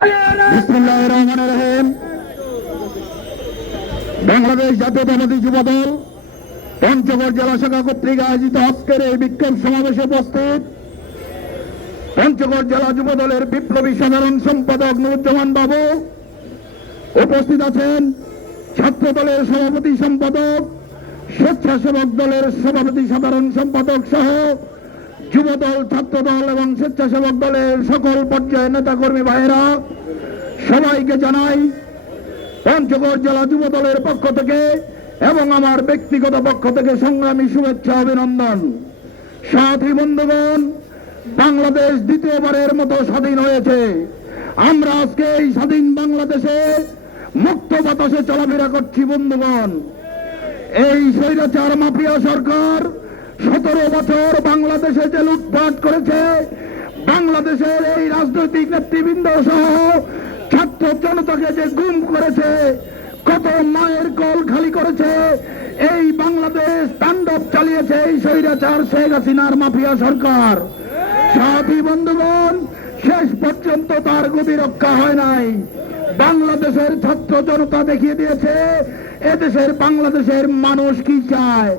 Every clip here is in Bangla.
রহমান রহিম। বাংলাদেশ জাতীয়তাবাদী যুব দল পঞ্চগড় জেলা শাখা কর্তৃক আয়োজিত আজকের এই বিক্ষোভ সমাবেশে উপস্থিত পঞ্চগড় জেলা যুব দলের বিপ্লবী সাধারণ সম্পাদক নুরুজ্জামান বাবু। উপস্থিত আছেন ছাত্র দলের সভাপতি সম্পাদক, স্বেচ্ছাসেবক দলের সভাপতি সাধারণ সম্পাদক সহ যুব দল ছাত্র দল এবং স্বেচ্ছাসেবক দলের সকল পর্যায়ের নেতাকর্মী ভাইয়েরা, সবাইকে জানাই, পঞ্চগড় জেলা যুব দলের পক্ষ থেকে এবং আমার ব্যক্তিগত পক্ষ থেকে সংগ্রামী শুভেচ্ছা, অভিনন্দন। সাথী বন্ধুগণ, বাংলাদেশ দ্বিতীয়বারের মতো স্বাধীন হয়েছে। আমরা আজকে এই স্বাধীন বাংলাদেশে মুক্ত বাতাসে চলাফেরা করছি বন্ধুগণ। এই স্বৈরাচার মাফিয়া সরকার সতেরো বছর বাংলাদেশে যে লুটপাট করেছে, বাংলাদেশের এই রাজনৈতিক নেতৃবৃন্দ সহ ছাত্র জনতাকে যে গুম করেছে, কত মায়ের কল খালি করেছে, এই বাংলাদেশ তাণ্ডব চালিয়েছে এই স্বৈরাচার শেখ হাসিনার মাফিয়া সরকার। সাথী বন্ধুগণ, শেষ পর্যন্ত তার গতি রক্ষা হয় নাই। বাংলাদেশের ছাত্র জনতা দেখিয়ে দিয়েছে, এদেশের বাংলাদেশের মানুষ কি চায়?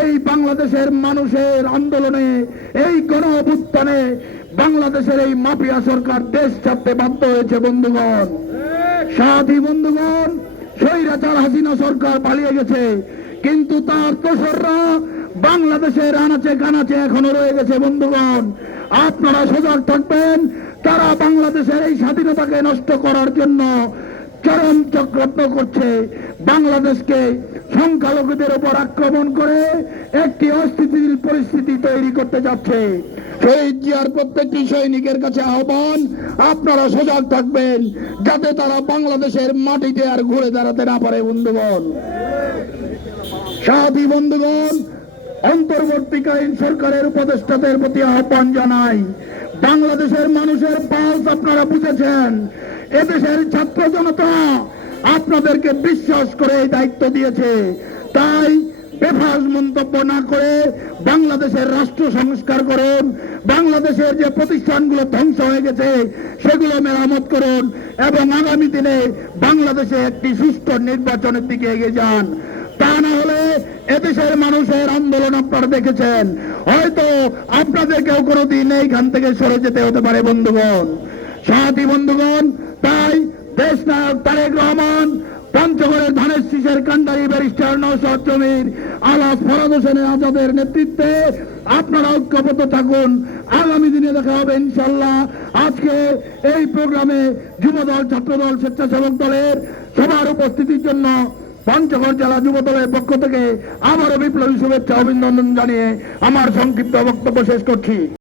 এই বাংলাদেশের মানুষের আন্দোলনে, এই গণ অভ্যুত্থানে বাংলাদেশের এই মাফিয়া সরকার দেশ ছাড়তে বাধ্য হয়েছে, বন্ধুগণ। সাথী বন্ধুগণ, স্বৈরাচার হাসিনা সরকার পালিয়ে গেছে, কিন্তু তার দোসররা বাংলাদেশের আনাচে কানাচে এখনও রয়ে গেছে, বন্ধুগণ। আপনারা সজাগ থাকবেন, তারা বাংলাদেশের এই স্বাধীনতাকে নষ্ট করার জন্য চরম চক্রান্ত করছে। বাংলাদেশকে সংখ্যালঘুদের উপর আক্রমণ করে একটি অস্থিতিশীল পরিস্থিতি তৈরি করতে যাচ্ছে। শহীদ জিয়ার প্রত্যেকটি সৈনিকের কাছে আহ্বান, আপনারা সজাগ থাকবেন যাতে তারা বাংলাদেশের মাটিতে আর ঘুরে দাঁড়াতে না পারে, বন্ধুগণ। বন্ধুগণ, অন্তর্বর্তীকালীন সরকারের উপদেষ্টাদের প্রতি আহ্বান জানাই। বাংলাদেশের মানুষের পালস আপনারা বুঝেছেন। এদেশের ছাত্র জনতা আপনাদেরকে বিশ্বাস করে এই দায়িত্ব দিয়েছে। তাই বেফাস মন্তব্য না করে বাংলাদেশের রাষ্ট্র সংস্কার করুন, বাংলাদেশের যে প্রতিষ্ঠানগুলো ধ্বংস হয়ে গেছে, সেগুলো মেরামত করুন এবং আগামী দিনে বাংলাদেশে একটি সুষ্ঠু নির্বাচনের দিকে এগিয়ে যান। তা না হলে এদেশের মানুষের আন্দোলন আপনারা দেখেছেন। হয়তো আপনাদেরকেও কোনোদিন এইখান থেকে সরে যেতে হতে পারে, বন্ধুগণ। সাথী বন্ধুগণ, তাই দেশ নায়ক তারেক রহমান, পঞ্চগড়ের ধানের শীষের কান্ডারি ব্যারিস্টার নৌসদ জমির, আলাস ফরাদ হোসেনের আজাদের নেতৃত্বে আপনারা ঐক্যবদ্ধ থাকুন। আগামী দিনে দেখা হবে ইনশাল্লাহ আজকে এই প্রোগ্রামে যুবদল, ছাত্রদল, স্বেচ্ছাসেবক দলের সবার উপস্থিতির জন্য পঞ্চগড় জেলা যুব দলের পক্ষ থেকে আবারও বিপ্লবী শুভেচ্ছা, অভিনন্দন জানিয়ে আমার সংক্ষিপ্ত বক্তব্য শেষ করছি।